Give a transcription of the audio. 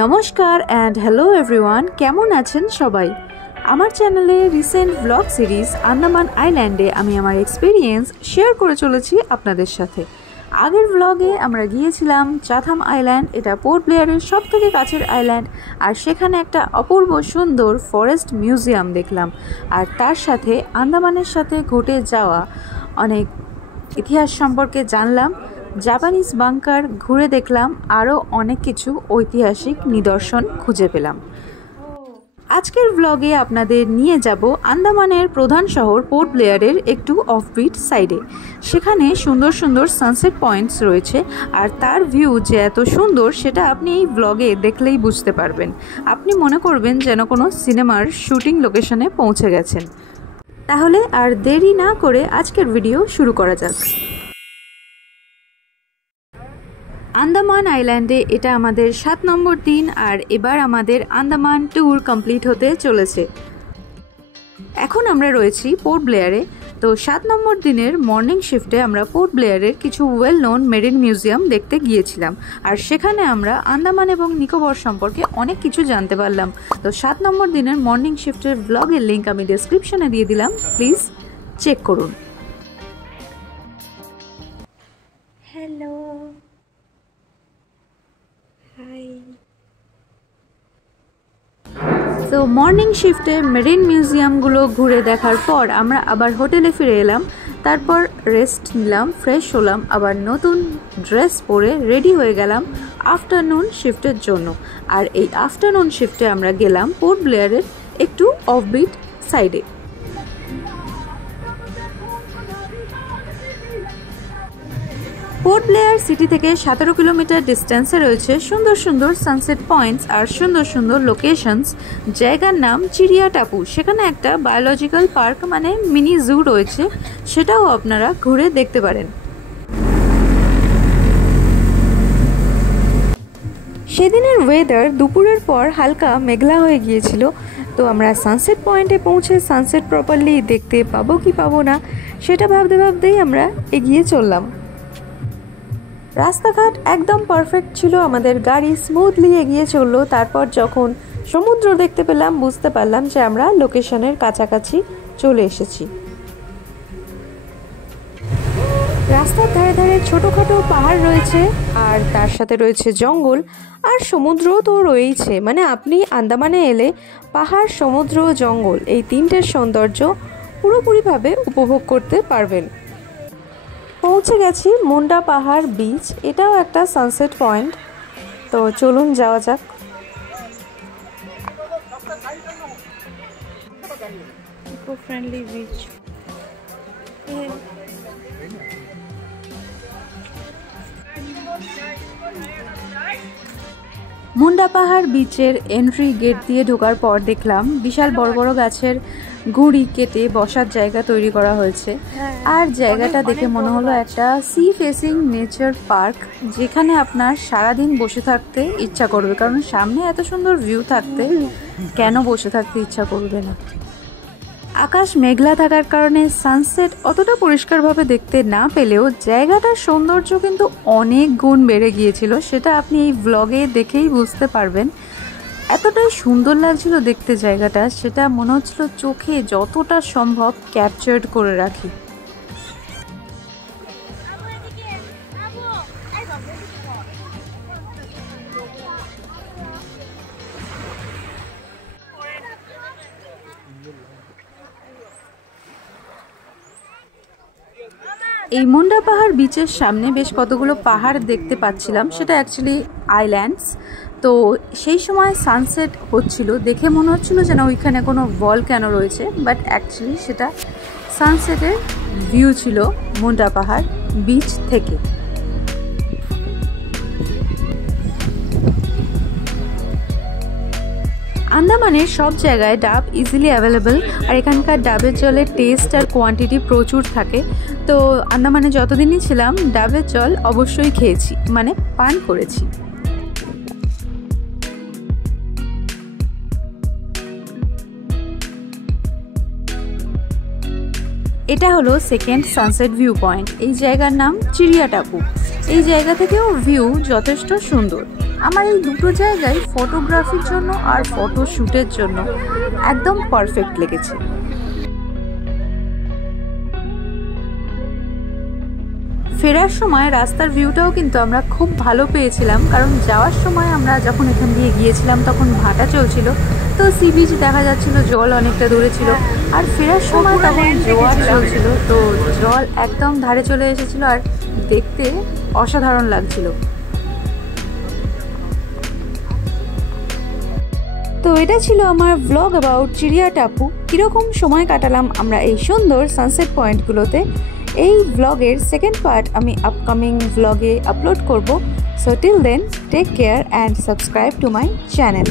নমস্কার and hello everyone, কেমন আছেন সবাই? আমার চ্যানেলে রিসেন্ট ব্লগ সিরিজ আন্দামান আইল্যান্ডে আমি আমার এক্সপিরিয়েন্স শেয়ার করে চলেছি আপনাদের সাথে। আগের ব্লগে আমরা গিয়েছিলাম চাথাম আইল্যান্ড, এটা পোর্ট ব্লেয়ারের সবথেকে কাছের আইল্যান্ড, আর সেখানে একটা অপূর্ব সুন্দর ফরেস্ট মিউজিয়াম দেখলাম, আর তার সাথে আন্দামানের সাথে ঘটে যাওয়া অনেক ইতিহাস সম্পর্কে জানলাম। জাপানিজ বাংকার ঘুরে দেখলাম, আরও অনেক কিছু ঐতিহাসিক নিদর্শন খুঁজে পেলাম। আজকের ব্লগে আপনাদের নিয়ে যাব আন্দামানের প্রধান শহর পোর্ট ব্লেয়ারের একটু অফবিট সাইডে। সেখানে সুন্দর সুন্দর সানসেট পয়েন্টস রয়েছে, আর তার ভিউ যে এত সুন্দর সেটা আপনি এই ব্লগে দেখলেই বুঝতে পারবেন। আপনি মনে করবেন যেন কোনো সিনেমার শুটিং লোকেশনে পৌঁছে গেছেন। তাহলে আর দেরি না করে আজকের ভিডিও শুরু করা যাক। আন্দামান আইল্যান্ডে এটা আমাদের 7 নম্বর দিন, আর এবার আমাদের আন্দামান ট্যুর কমপ্লিট হতে চলেছে। এখন আমরা রয়েছি পোর্ট ব্লেয়ারে। তো 7 নম্বর দিনের মর্নিং শিফটে আমরা পোর্ট ব্লেয়ারের কিছু ওয়েল নোন মেরিন মিউজিয়াম দেখতে গিয়েছিলাম, আর সেখানে আমরা আন্দামান এবং নিকোবর সম্পর্কে অনেক কিছু জানতে পারলাম। তো 7 নম্বর দিনের মর্নিং শিফটের ব্লগের লিঙ্ক আমি ডেসক্রিপশনে দিয়ে দিলাম, প্লিজ চেক করুন। হ্যালো, তো মর্নিং শিফটে মেরিন মিউজিয়ামগুলো ঘুরে দেখার পর আমরা আবার হোটেলে ফিরে এলাম। তারপর রেস্ট নিলাম, ফ্রেশ হলাম, আবার নতুন ড্রেস পরে রেডি হয়ে গেলাম আফটারনুন শিফটের জন্য। আর এই আফটারনুন শিফটে আমরা গেলাম পোর্ট ব্লেয়ারের একটু অফবিট সাইডে। পোর্ট ব্লেয়ার সিটি থেকে 17 কিলোমিটার ডিস্টেন্সে রয়েছে সুন্দর সুন্দর সানসেট পয়েন্টস আর সুন্দর সুন্দর লোকেশনস। জায়গার নাম চিড়িয়া টাপু। সেখানে একটা বায়োলজিক্যাল পার্ক মানে মিনি জু রয়েছে, সেটাও আপনারা ঘুরে দেখতে পারেন। সেদিনের ওয়েদার দুপুরের পর হালকা মেঘলা হয়ে গিয়েছিল, তো আমরা সানসেট পয়েন্টে পৌঁছে সানসেট প্রপারলি দেখতে পাবো কি পাবো না সেটা ভাবতে ভাবতেই আমরা এগিয়ে চললাম। রাস্তাঘাট একদম পারফেক্ট ছিল, আমাদের গাড়ি স্মুথলি এগিয়ে চললো। তারপর যখন সমুদ্র দেখতে পেলাম বুঝতে পারলাম যে আমরা লোকেশনের কাছাকাছি চলে এসেছি। রাস্তার ধারে ধারে ছোটোখাটো পাহাড় রয়েছে, আর তার সাথে রয়েছে জঙ্গল, আর সমুদ্র তো রয়েইছে। মানে আপনি আন্দামানে এলে পাহাড়, সমুদ্র, জঙ্গল এই তিনটের সৌন্দর্য পুরোপুরিভাবে উপভোগ করতে পারবেন। পৌঁছে গেছি মুন্ডা পাহাড় বিচ, এটাও একটা সানসেট পয়েন্ট। তো চলুন যাওয়া যাক। Eco friendly beach. মুন্ডা পাহাড় বিচের এন্ট্রি গেট দিয়ে ঢোকার পর দেখলাম বিশাল বড় বড় গাছের গুঁড়ি কেটে বসার জায়গা তৈরি করা হয়েছে, আর জায়গাটা দেখে মনে হলো একটা সি ফেসিং নেচার পার্ক, যেখানে আপনার সারাদিন বসে থাকতে ইচ্ছা করবে, কারণ সামনে এত সুন্দর ভিউ থাকতে কেন বসে থাকতে ইচ্ছা করবে না। আকাশ মেঘলা থাকার কারণে সানসেট অতটা পরিষ্কারভাবে দেখতে না পেলেও জায়গাটার সৌন্দর্য কিন্তু অনেক গুণ বেড়ে গিয়েছিল, সেটা আপনি এই ব্লগে দেখেই বুঝতে পারবেন। এতটাই সুন্দর লাগছিল দেখতে জায়গাটা, সেটা মনে হচ্ছিল চোখে যতটা সম্ভব ক্যাপচার্ড করে রাখি। এই মুন্ডা পাহাড় বিচের সামনে বেশ কতগুলো পাহাড় দেখতে পাচ্ছিলাম, সেটা অ্যাকচুয়ালি আইল্যান্ডস। তো সেই সময় সানসেট হচ্ছিল, দেখে মনে হচ্ছিল যেন ওইখানে কোনো ভলক্যানো রয়েছে, বাট অ্যাকচুয়ালি সেটা সানসেটের ভিউ ছিল মুন্ডা পাহাড় বিচ থেকে। আন্দামানের সব জায়গায় ডাব ইজিলি অ্যাভেলেবেল, আর এখানকার ডাবের জলের টেস্ট আর কোয়ান্টিটি প্রচুর থাকে। তো আন্দামানে যতদিনই ছিলাম ডাবের জল অবশ্যই খেয়েছি, মানে পান করেছি। এটা হলো সেকেন্ড সানসেট ভিউ পয়েন্ট। এই জায়গার নাম চিড়িয়া টাপু। এই জায়গা থেকেও ভিউ যথেষ্ট সুন্দর। আমার এই দুটো জায়গায় ফটোগ্রাফির জন্য আর ফটোশ্যুটের জন্য একদম পারফেক্ট লেগেছে। ফেরার সময় রাস্তার ভিউটাও কিন্তু আমরা খুব ভালো পেয়েছিলাম, কারণ যাওয়ার সময় আমরা যখন এখান দিয়ে গিয়েছিলাম তখন ভাটা চলছিল, তো সি বিচ দেখা যাচ্ছিল, জল অনেকটা দূরে ছিল। আর ফেরার সময় তখন জোয়ার চলছিল, তো জল একদম ধারে চলে এসেছিল আর দেখতে অসাধারণ লাগছিল। তো এটা ছিল আমার ব্লগ অ্যাবাউট চিড়িয়া টাপু। কীরকম সময় কাটালাম আমরা এই সুন্দর সানসেট পয়েন্টগুলোতে। এই ব্লগের সেকেন্ড পার্ট আমি আপকামিং ব্লগে আপলোড করব। So till then take care and subscribe to my channel.